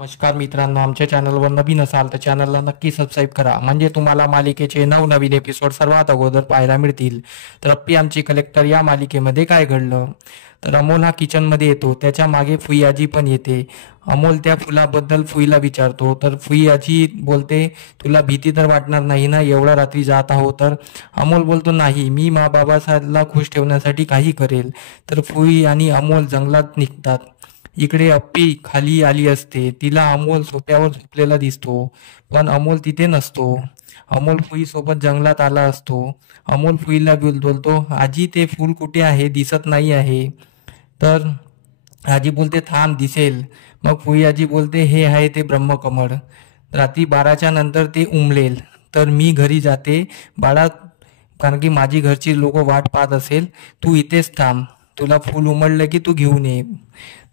नमस्कार मित्रांनो, आमच्या चॅनलवर नवीन असाल तर चॅनलला नक्की सबस्क्राईब करा, म्हणजे तुम्हाला मालिकेचे नवनवीन एपिसोड सर्वात अगोदर पाहायला मिळतील. तर अप्पी आमची कलेक्टर या मालिकेमध्ये काय घडलं. तर अमोल हा किचनमध्ये येतो, त्याच्या मागे फुईआजी पण येते. अमोल त्या फुलाबद्दल फुईला विचारतो, तर फुईआजी बोलते, तुला भीती तर वाटणार नाही ना एवढ्या रात्री जात आहो तर. अमोल बोलतो, नाही, मी मा बाबासाहेबला खुश ठेवण्यासाठी काही करेल. तर फुई आणि अमोल जंगलात निघतात. इकडे अप्पी खाली आली असते, तिला अमोल सोफ्यावर झोपलेला दिसतो, पण अमोल तिथे नसतो. अमोल फुई सोबत जंगलात आला असतो. अमोल फुईला बोलतो, आजी ते फूल कुठे आहे, दिसत नाही आहे. तर आजी बोलते, थांब, दिसेल. मग फुई आजी बोलते, हे आहे ते ब्रह्मकमळ, रात्री 12च्या नंतर ते उमलेल. तर मी घरी जाते बाळा, कारण की माझी घरची लोक वाट पाहत असेल. तू इथेच थांब, तुला फूल उमललं की तू घेऊन ये.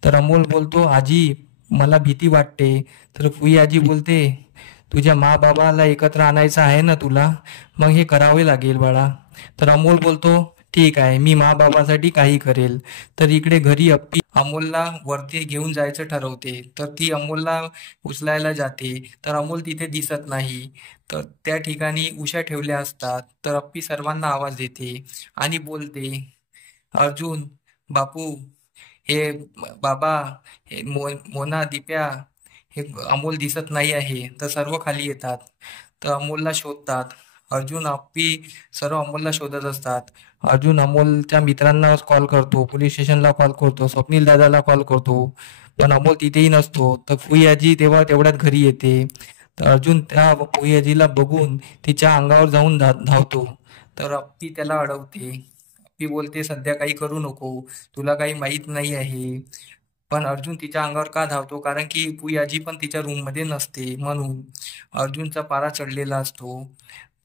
तर अमोल बोलतो, आजी मला भीती वाटते. तर फुई आजी बोलते, तुझ्या मा बाबाला एकत्र आणायचं आहे ना तुला, मग हे करावे लागेल बाळा. तर अमोल बोलतो, ठीक आहे, मी मा बाबासाठी काही करेल. तर इकडे घरी अप्पी अमोलला वरती घेऊन जायचं ठरवते, तर ती अमोलला उचलायला जाते. तर अमोल तिथे दिसत नाही. तर त्या ठिकाणी उशा ठेवल्या असतात. तर अप्पी सर्वांना आवाज देते आणि बोलते, अर्जुन, बापू, हे बाबा, हे मोना, दिप्या, हे अमोल दिसत नाही आहे. तर सर्व खाली येतात. तर अमोलला शोधतात. अर्जुन, अप्पी सर्व अमोलला शोधत असतात. अर्जुन अमोलच्या मित्रांना कॉल करतो, पोलीस स्टेशनला कॉल करतो, स्वप्नील दादाला कॉल करतो, पण अमोल तिथेही नसतो. तर फुई आजी तेवढ्यात घरी येते. तर अर्जुन त्या फुई आजीला बघून तिच्या अंगावर जाऊन धावतो. तर अप्पी त्याला अडवते. अप्पी बोलते, सध्या काही करू नको, तुला काही माहीत नाही आहे. पण अर्जुन तिच्या अंगावर का धावतो, कारण की पुई आजी पण तिच्या रूम मध्ये नसते, म्हणून अर्जुनचा पारा चढलेला असतो.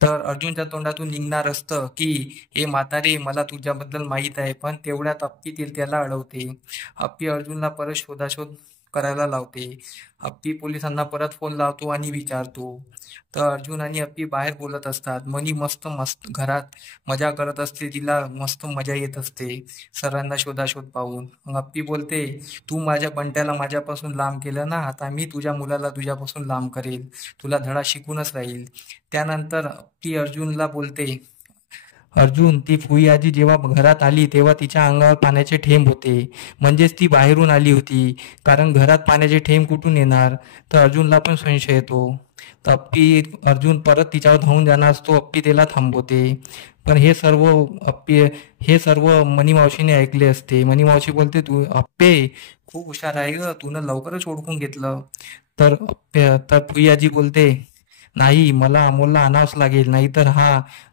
तर अर्जुनच्या तोंडातून निघणार असतं की, हे म्हातारे, मला तुझ्याबद्दल माहित आहे. पण तेवढ्यात अप्पी त्याला अडवते. अप्पी अर्जुनला परत शोधाशोध करायला लावते. अप्पी पोलिसांना परत फोन लावतो आणि विचारतो. तर अर्जुन आणि अप्पी बाहेर बोलत असतात. मनी मस्त मस्त घरात मजा करत असते, तिला मस्त मजा येत असते सर्वांना शोधाशोध पाहून. मग अप्पी बोलते, तू माझ्या बंट्याला माझ्यापासून लांब केलं ना, आता मी तुझ्या मुलाला तुझ्यापासून लांब करेल, तुला धडा शिकूनच राहील. त्यानंतर ती अर्जुनला बोलते, अर्जुन, ती फुई आजी जेव्हा घरात आली तेव्हा तिच्या अंगावर पाण्याचे थेंब होते, म्हणजेच ती बाहेरून आली होती, कारण घरात पाण्याचे थेंब कुठून येणार. तर अर्जुनला पण संशय येतो. तर अर्जुन परत तिच्यावर धावून जाणार असतो. अप्पी त्याला थांबवते. पण हे सर्व मनी मावशीने ऐकले असते. मनी मावशी बोलते, तू अप्पे खूप हुशार आहे ग, तू लवकरच ओळखून घेतलं. तर फुई आजी बोलते, नाही, मला अमोलला आणावंच लागेल, नाहीतर हा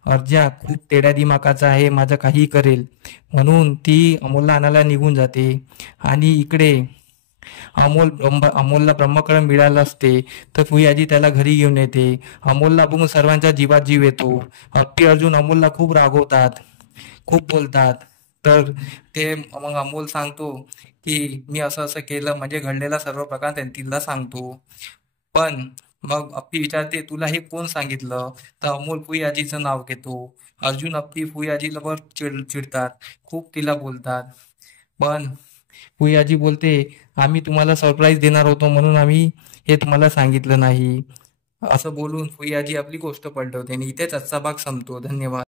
अर्जा खूप तेड्या दिमाखाचा आहे, माझं काही करेल. म्हणून ती अमोलला आणायला निघून जाते. आणि इकडे अमोलला ब्रह्मकळं मिळालं असते. तर फुईआजी त्याला घरी घेऊन येते. अमोलला बघून सर्वांच्या जीवात जीव येतो. अप्पी अर्जुन अमोलला खूप रागवतात, खूप बोलतात. तर ते मग अमोल सांगतो की, मी असं असं केलं, म्हणजे घडलेला सर्व प्रकार तिला सांगतो. पण मग अप्पी विचारते, तुला हे कोण सांगितलं. तर अमोल फुई आजीचं नाव घेतो. अर्जुन अप्पी फुई आजीला वर चिडतात, खूप तिला बोलतात. पण फुई आजी बोलते, आम्ही तुम्हाला सरप्राईज देणार होतो, म्हणून आम्ही हे तुम्हाला सांगितलं नाही. असं बोलून फुई आजी आपली गोष्ट पलटवते आणि इथेच आजचा भाग संपतो. धन्यवाद.